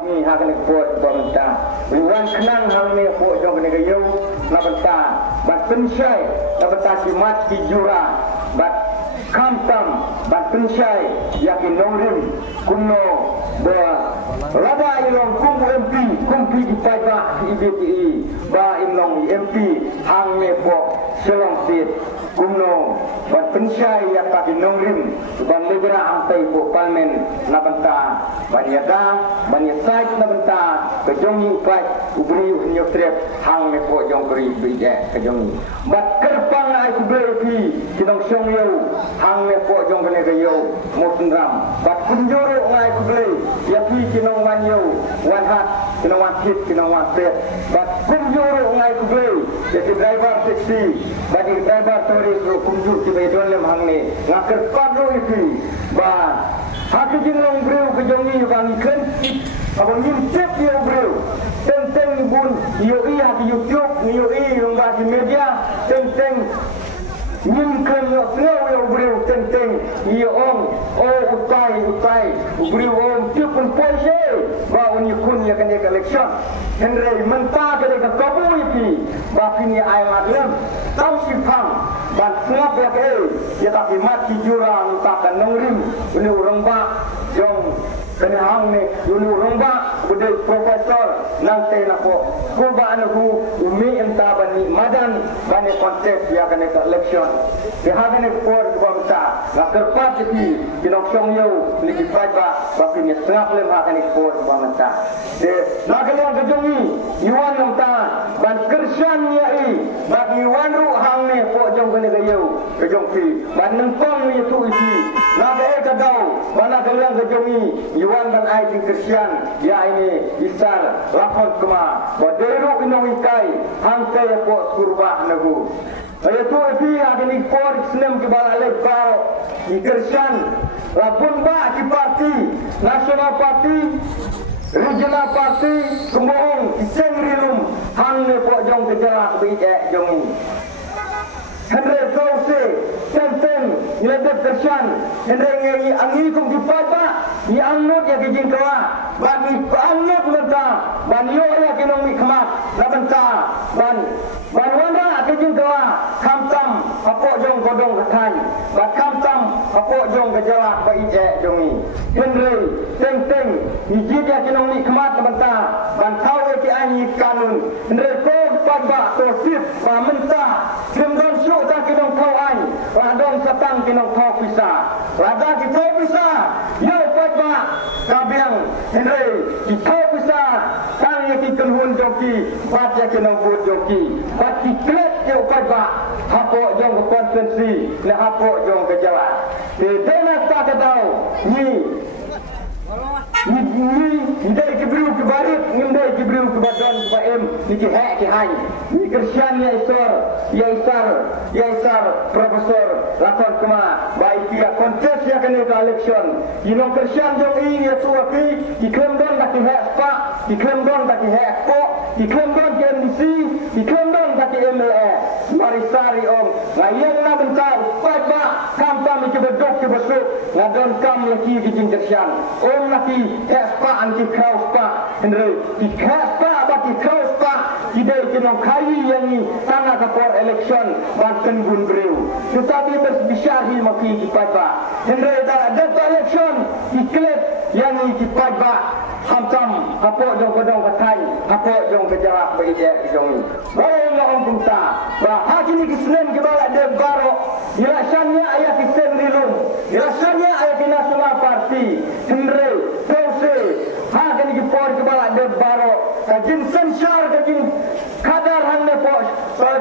Ni hak ni buat pemerintah. Iwan kenang hal ni buat jong ni gayu na benta. Bat pensyai na benta si mat di jura. Bat kamtam bat pensyai yakin nongrim kuno ba rada ilong kum MP kumpi di pajak IBTI ba ilong MP hang ni buat selong sit kuno bat pensyai yakin nongrim ban negara ampai buat parlimen na benta. Banyak sait na benta kejongi pai ubri nyotrep hang me po jong kri bije kejongi bat kerpang ai kuberi pi kinong syong yo hang me po jong kene gayo mosundram bat kunjuru ngai kuberi ya pi kinong wan yo wan hat kinong wan hit kinong wan set bat kunjuru ngai kuberi ya si driver taxi bat driver toris ro kunjur ti bedon lem hang ni ngakar padu ipi ba hati jinong breu kejongi bang ikan abang nyimcep dia breu tenteng bun yoi hati YouTube yoi yang di media tenteng nyimkan yo sengau yo breu tenteng yo om utai breu om tipun poise ba uni kun ya kan election henry menta ke ka kabu ipi ba kini ai madlem tau sipang ban ngap ya ke ya tapi mati jurang tak nongrim uni urang ba jong kena hang ni dulu romba bude profesor nanti nako ko ba anu umi enta bani madan bani kontes ya kena election di hagane for bangsa na kerpat ti kinong song yo ni kipai ba kini sengap lem hagane for bangsa de nagale gajongi yuan nongta ban kersan yai bagi wanru hang ni po jong kene gayo gajong pi ban nengkong ni tu isi nagale gadau bana galang gajongi yuan dan ai di Kristen ya ini isar lakon kema baderu inong ikai hangkai po kurba nagu ayatu ipi agni for Islam ke bala lebaro di Kristen lapun ba di parti nasional parti regional parti kemohong isengrilum hang po jong kejalak bi jong Henry Kause tenteng nilai Kristen Henry ngai angi kong dipapa ni angnot ya kijing kawa bani angnot benta ban yo ya kinong mi khamat la benta ban wanda kijing kawa kamtam apo jong godong kathan ba kamtam apo jong gejala ba ije jongi Henry tenteng hiji ya kinong mi khamat benta ban tawe ki ani kanun Henry ko pagba to sip ba menta kemdon syu ta kinong kau ai radong satang kinong kau pisa rada ki kau pisa yo pagba kabiang Henry ki kau pisa tang ya ki kenhun joki bat ya kinong bud joki bat ki klet yo pagba hapo jong konferensi le hapo jong ke jalan te tena ta kadau ni dari kebriu ke barit ngindai kebriu ke badan ke em ni ki hak ki hai ni Kristen ya isar profesor lakon kema baik dia kontes ya kena ke election ino Kristen jong ini ya tu api ki klem don tak ki hak pa ki klem don tak ki hak po ki klem don ke MDC ki klem don tak ki MLA mari sari om ngayang na bencau pa kampam ki bedok ki besuk ngadon kam ya ki kijing Kristen om laki pa anti kraus pa Henry ki pa baki kraus pa kidai kinong kali yang ni tanah kapor election banten gun breu tetapi berbisyahi maki ki pa Henry dah ada election iklet yang ni ki pa hamtam apo jong kodong katai apo jong kejarak beije jong bae ngom punta ba haji ni kisnen ke bala de baro ilasannya ayat kisten rilum ilasannya ayat nasional parti Henry Kause haji ni por ke bala de baro kajin sensar kajin kadar hang ne po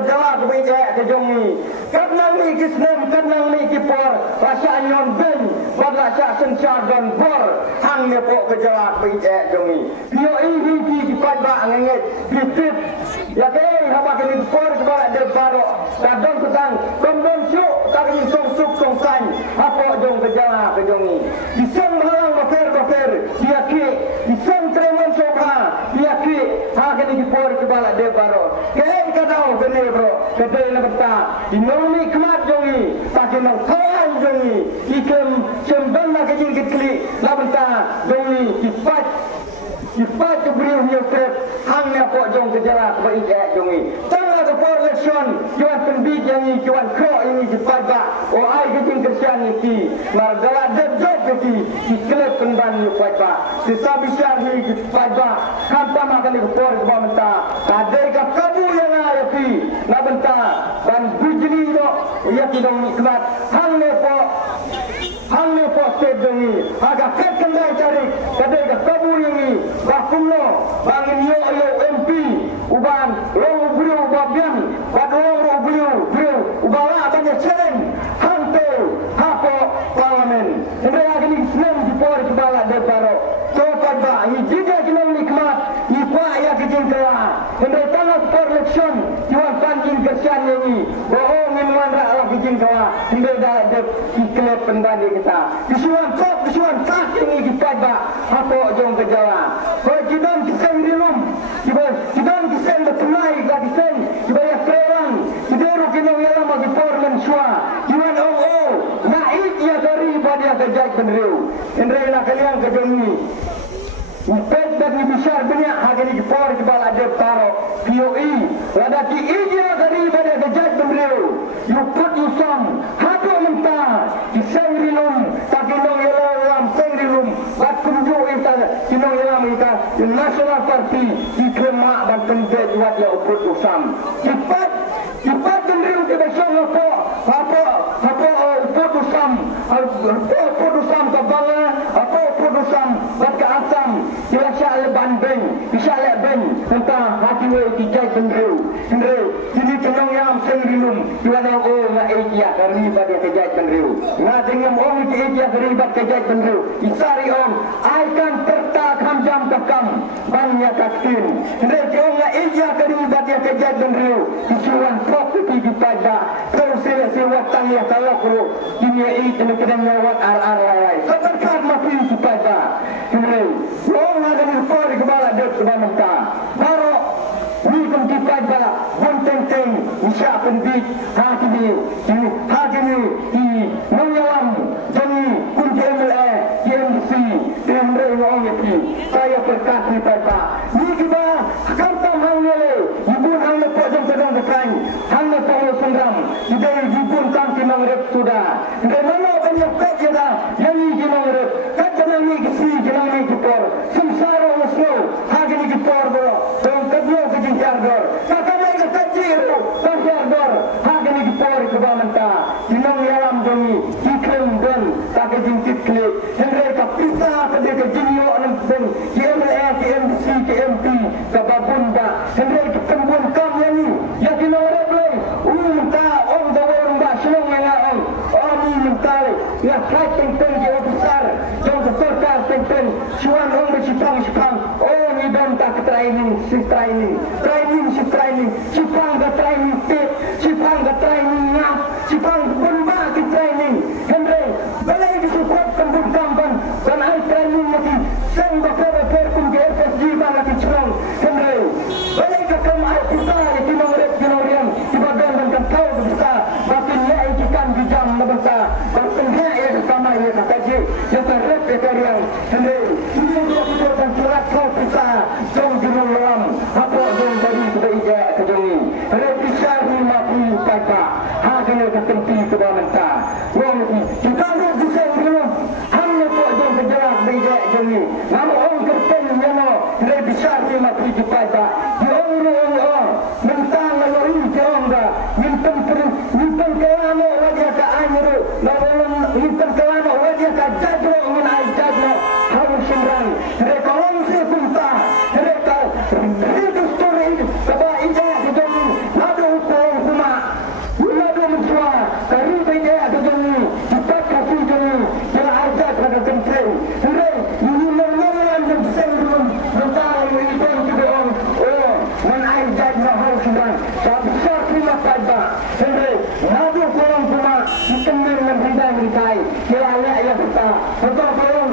jarak beije ke jong ni kadnang ni kisnen kadnang ni ki por rasa nyon ben bala sa sensar don bor hang ne po ke jarak beije jongi pio ini di pada ngenget pipit ya ke haba ke ni por ke bala de baro kadang petang kondon syuk tak ni suk san apa jong ke jala ke jongi iseng halang baper dia ke iseng tremon soka dia ke ha ke ni por ke bala de baro ke kadau ke ni bro ke de na beta dinomi kmat jongi tak nang thai jongi ikem cembang na ke jing ke kli la beta jongi kipat cepat beriu Yusuf hangnya pok jong kejarak berijak jongi tengah ke election juan pendid yang ini juan kro ini cepat ba oh ai kecing kersian iki margala dejok iki iklep pendan yu cepat ba sisa bisyar ni cepat ba kanta makan ke por ke bamenta kadai ka kabu yang ada pi na benta dan bijli do ya kidong nikmat hangnya pok state jongi aga ket kendai cari kadai ka kabu ini bakumno bangin yo MP uban long ubrio babian badong ubrio ubala banyak sering hantu hapo parlimen hendai lagi ni Islam di por ke bala deparo so pada hijida kinam nikmat ipa ya kejengkala hendai tanah for election jual panjing kersian ini bohong minuan rak kejengkala hendai dah ada ikhlas pendani kita kisuan kak ini kita ba hapo jong kejala berjidan kisah rilum jidan kisah betunai lagi sen jibaya kerang jideru kinong yalam bagi formen syua jual naik ya dari pada kejaj penriu hendai nak kalian kejengni Upet dan besar banyak harga ni por ke bala ada taro POE ladaki ija dari pada kejaj penriu you put you some hadu mentah kisah rilum tak kinong yalam sengrilum bakum jo ita kinong yalam ita National Party dikemak dan kendek buat ya uput usam cepat penriu ke besar apa uput usam ke bala apa uput usam buat ke asam Biasa leban beng, bisa leben tentang hati we dijai penriu. Jadi kenong yang sengrilum, jualan nak ejia kari pada kejai penriu. Nak dengan orang ejia kari pada kejai penriu. Isari on, aikan tertak jam tekam banyak kastin. Hendai orang nak ejia kari pada kejai penriu. Isuran properti kita dah. Terus sewa tangnya kalau kru dunia ini kena nyawat ar-ar. Sebentar makin kita dah. Hendai ada di luar di kepala dia sudah mentah. Baru hukum kita dah bunteng-teng isyak pendid hakimi di menyalam jadi kunci MLA GMC Timbre Wongi saya berkati pada ni kita kantam hangle ibun hangle pojong sedang dekan hangle polo sendram idai ibun kan kinang rep sudah dan mana banyak pet ya yang ni kinang rep kat kinang ni kisi kinang ni kipor samsara usno hagini kipor bro dan kedua kejengjar dor kata mereka kecil kejengjar dor hagini kipor kebamenta kinang yalam jongi iklim dan tak kejengkit klik hendai kapisa kedai kejinyo anam sen KMA KMC KMP kababunda hendai kembun kam yani ya kinang rep lay umta om dawang ba senong mengaon oni mental ya fighting ten je besar jong serta ten cuan om bercipang oh ni dan tak training cipang ke training tip cipang ke training ngap cipang bomba ke training hendai balai di support kembun kampan dan ai training lagi sen bakal perkum ke FSG bang lagi curang hendai balai ke kam ai kita di nomor yang dibagang dan kau besar makin lai ikan di jam besar bertengah ya sama ya kaji yang terrep yang hendai ini dia dan surat kau besar jong jurul lam apa jong dari sudah ija kejongi hendai besar ni mapi kata hagene ke tempi ke bamenta wong kita lu bisa belum hanya kau jong berjalan beija jongi nama orang kerten nyono hendai besar ni mapi kata di orang mentang lalui jong dah mintam kelamo wajah ka anyru lawan mintam kelamo wajah ka jadro ngun ai jadro harus semran rekolong se punta rekal itu story kaba ija kejong lado ukong kuma lado menjua kari beja kejong cepat kasih jong jala ajat pada kentreng hendai ini mengelan dan sendrum mentang ini pun kejong man ai jadro harus semran sabisa terima kasih hendai lado kolong kuma dikemir menghindar menkai kelala ya kita betul kolong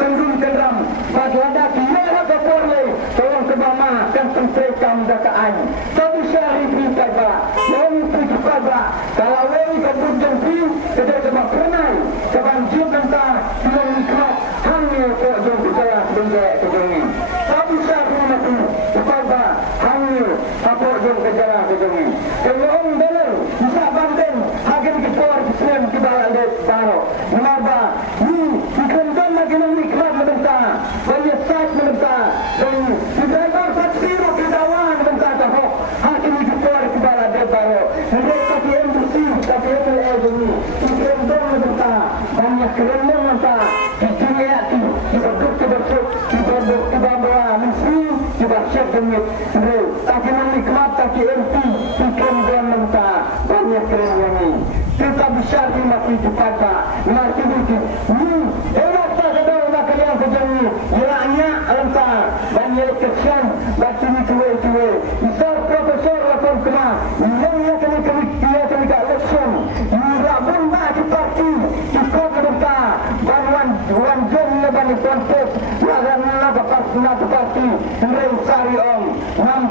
pendun kendram baglada kiara ke porle tolong ke mama dan pentrekam dakaan satu syari kita ba yang itu pada kalau wei ke bujang pi kedai ke makanai ke banjir tentang yang nikmat hanya ke jom kita benda ini. Tapi saya mati kepada hamil apa yang kejalan ini. Kalau benar bisa banding hakim ketua Islam kita ada baru. Kenapa? Ini dikendam lagi nikmat mentah, banyak saat mentah dan tidak berfasir kedawan mentah tahu hakim ketua kita ada baru. Mereka yang bersih tapi yang ini dikendam mentah, banyak kerendam mentah. Siap demi tapi menikmat tapi enti ikan dan mentah banyak keren ini kita besar di mati cepata mati dikit hebat tak sedang nak kalian sejauh ilahnya entah banyak kesan batu ni cuwe besar profesor lapor kena yang kami tak lesson tidak pun tak cepati cukup mentah bantuan jom leban kontes lagan nak pasti cari om nam